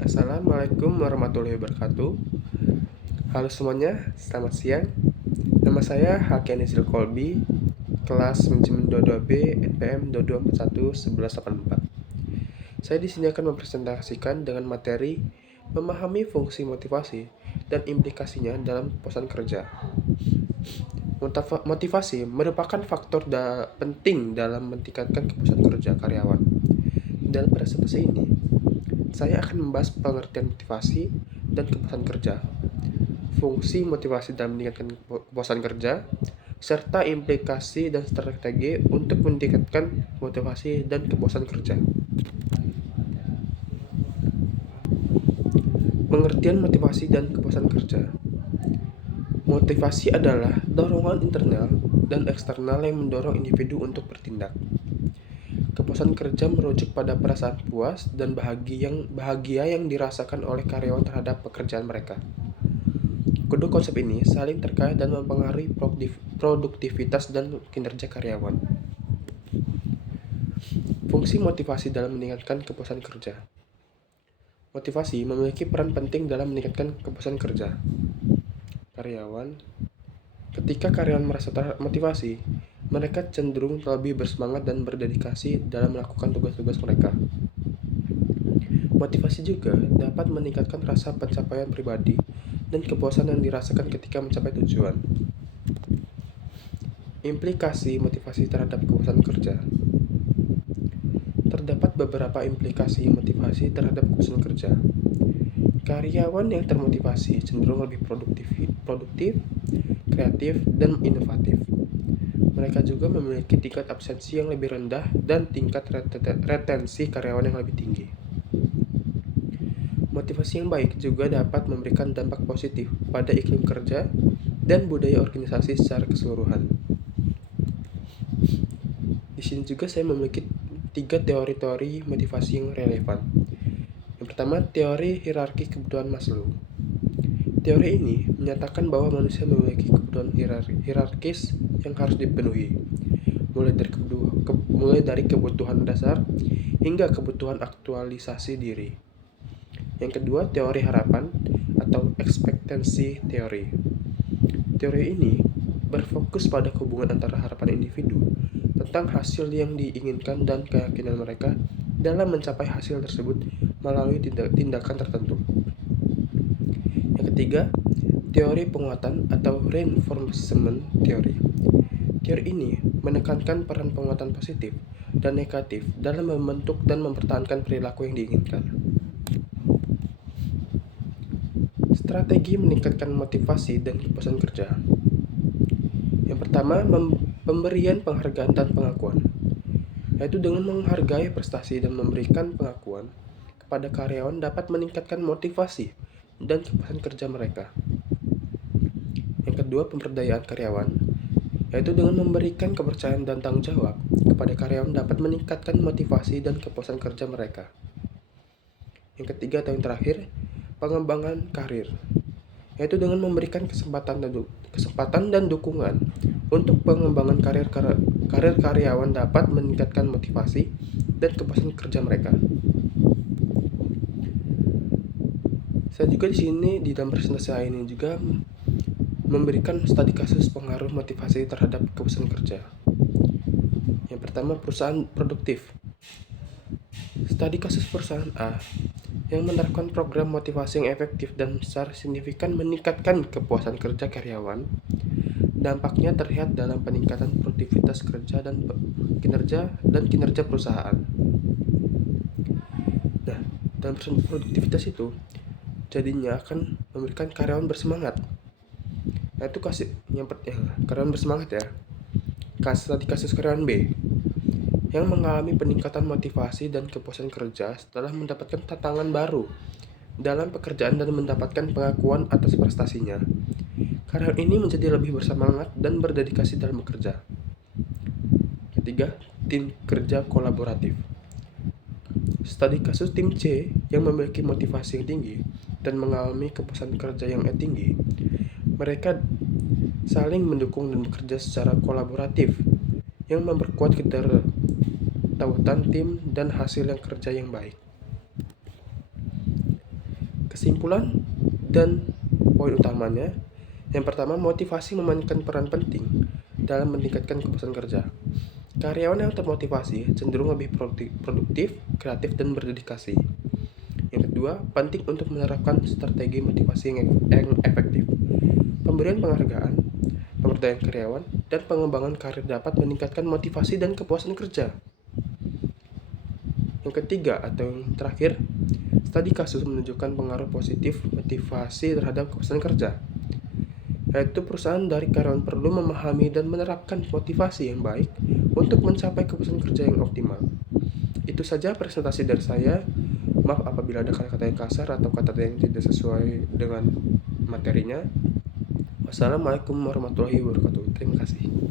Assalamualaikum warahmatullahi wabarakatuh. Halo semuanya, selamat siang. Nama saya Hakian Isil Kolbi, kelas manajemen 22B NPM 22411184. Saya di sini akan mempresentasikan dengan materi memahami fungsi motivasi dan implikasinya dalam kepuasan kerja. Motivasi merupakan faktor penting dalam meningkatkan kepuasan kerja karyawan. Dalam presentasi ini, saya akan membahas pengertian motivasi dan kepuasan kerja, fungsi motivasi dalam meningkatkan kepuasan kerja, serta implikasi dan strategi untuk meningkatkan motivasi dan kepuasan kerja. Pengertian motivasi dan kepuasan kerja. Motivasi adalah dorongan internal dan eksternal yang mendorong individu untuk bertindak. Kepuasan kerja merujuk pada perasaan puas dan bahagia yang dirasakan oleh karyawan terhadap pekerjaan mereka. Kedua konsep ini saling terkait dan mempengaruhi produktivitas dan kinerja karyawan. Fungsi motivasi dalam meningkatkan kepuasan kerja. Motivasi memiliki peran penting dalam meningkatkan kepuasan kerja karyawan. Ketika karyawan merasa termotivasi, mereka cenderung lebih bersemangat dan berdedikasi dalam melakukan tugas-tugas mereka. Motivasi juga dapat meningkatkan rasa pencapaian pribadi dan kepuasan yang dirasakan ketika mencapai tujuan. Implikasi motivasi terhadap kepuasan kerja. Terdapat beberapa implikasi motivasi terhadap kepuasan kerja. Karyawan yang termotivasi cenderung lebih produktif, kreatif, dan inovatif. Mereka juga memiliki tingkat absensi yang lebih rendah dan tingkat retensi karyawan yang lebih tinggi. Motivasi yang baik juga dapat memberikan dampak positif pada iklim kerja dan budaya organisasi secara keseluruhan. Di sini juga saya memiliki 3 teori-teori motivasi yang relevan. Yang pertama, teori hierarki kebutuhan Maslow. Teori ini menyatakan bahwa manusia memiliki kebutuhan hierarkis yang harus dipenuhi, mulai dari kebutuhan dasar hingga kebutuhan aktualisasi diri. Yang kedua, teori harapan atau expectancy theory. Teori ini berfokus pada hubungan antara harapan individu tentang hasil yang diinginkan dan keyakinan mereka dalam mencapai hasil tersebut melalui tindakan tertentu. Yang ketiga, teori penguatan atau reinforcement theory. Teori ini menekankan peran penguatan positif dan negatif dalam membentuk dan mempertahankan perilaku yang diinginkan. Strategi meningkatkan motivasi dan kepuasan kerja. Yang pertama, pemberian penghargaan dan pengakuan, yaitu dengan menghargai prestasi dan memberikan pengakuan kepada karyawan dapat meningkatkan motivasi dan kepuasan kerja mereka. Yang kedua, pemberdayaan karyawan, yaitu dengan memberikan kepercayaan dan tanggung jawab kepada karyawan dapat meningkatkan motivasi dan kepuasan kerja mereka. Yang ketiga atau yang terakhir, pengembangan karir, yaitu dengan memberikan kesempatan dan dukungan untuk pengembangan karir karyawan dapat meningkatkan motivasi dan kepuasan kerja mereka. Saya juga di sini di dalam presentasi saya ini juga memberikan studi kasus pengaruh motivasi terhadap kepuasan kerja. Yang pertama, perusahaan produktif. Studi kasus perusahaan A yang menerapkan program motivasi yang efektif dan secara signifikan meningkatkan kepuasan kerja karyawan. Dampaknya terlihat dalam peningkatan produktivitas kerja dan kinerja perusahaan. Nah, dalam produktivitas itu jadinya akan memberikan karyawan bersemangat. Nah, itu karyawan bersemangat ya. Kasus karyawan B yang mengalami peningkatan motivasi dan kepuasan kerja setelah mendapatkan tantangan baru dalam pekerjaan dan mendapatkan pengakuan atas prestasinya. Karyawan ini menjadi lebih bersemangat dan berdedikasi dalam bekerja. Ketiga, tim kerja kolaboratif. Studi kasus tim C yang memiliki motivasi yang tinggi dan mengalami kepuasan kerja yang tinggi. Mereka saling mendukung dan bekerja secara kolaboratif yang memperkuat ketertautan tim dan hasil yang kerja yang baik. Kesimpulan dan poin utamanya, yang pertama, motivasi memainkan peran penting dalam meningkatkan kepuasan kerja. Karyawan yang termotivasi cenderung lebih produktif, kreatif, dan berdedikasi. Yang kedua, penting untuk menerapkan strategi motivasi yang efektif. Pemberian penghargaan, pemberdayaan karyawan, dan pengembangan karir dapat meningkatkan motivasi dan kepuasan kerja. Yang ketiga atau yang terakhir, studi kasus menunjukkan pengaruh positif motivasi terhadap kepuasan kerja, yaitu perusahaan dari karyawan perlu memahami dan menerapkan motivasi yang baik untuk mencapai kepuasan kerja yang optimal. Itu saja presentasi dari saya. Maaf apabila ada kata-kata yang kasar atau kata-kata yang tidak sesuai dengan materinya. Wassalamualaikum warahmatullahi wabarakatuh. Terima kasih.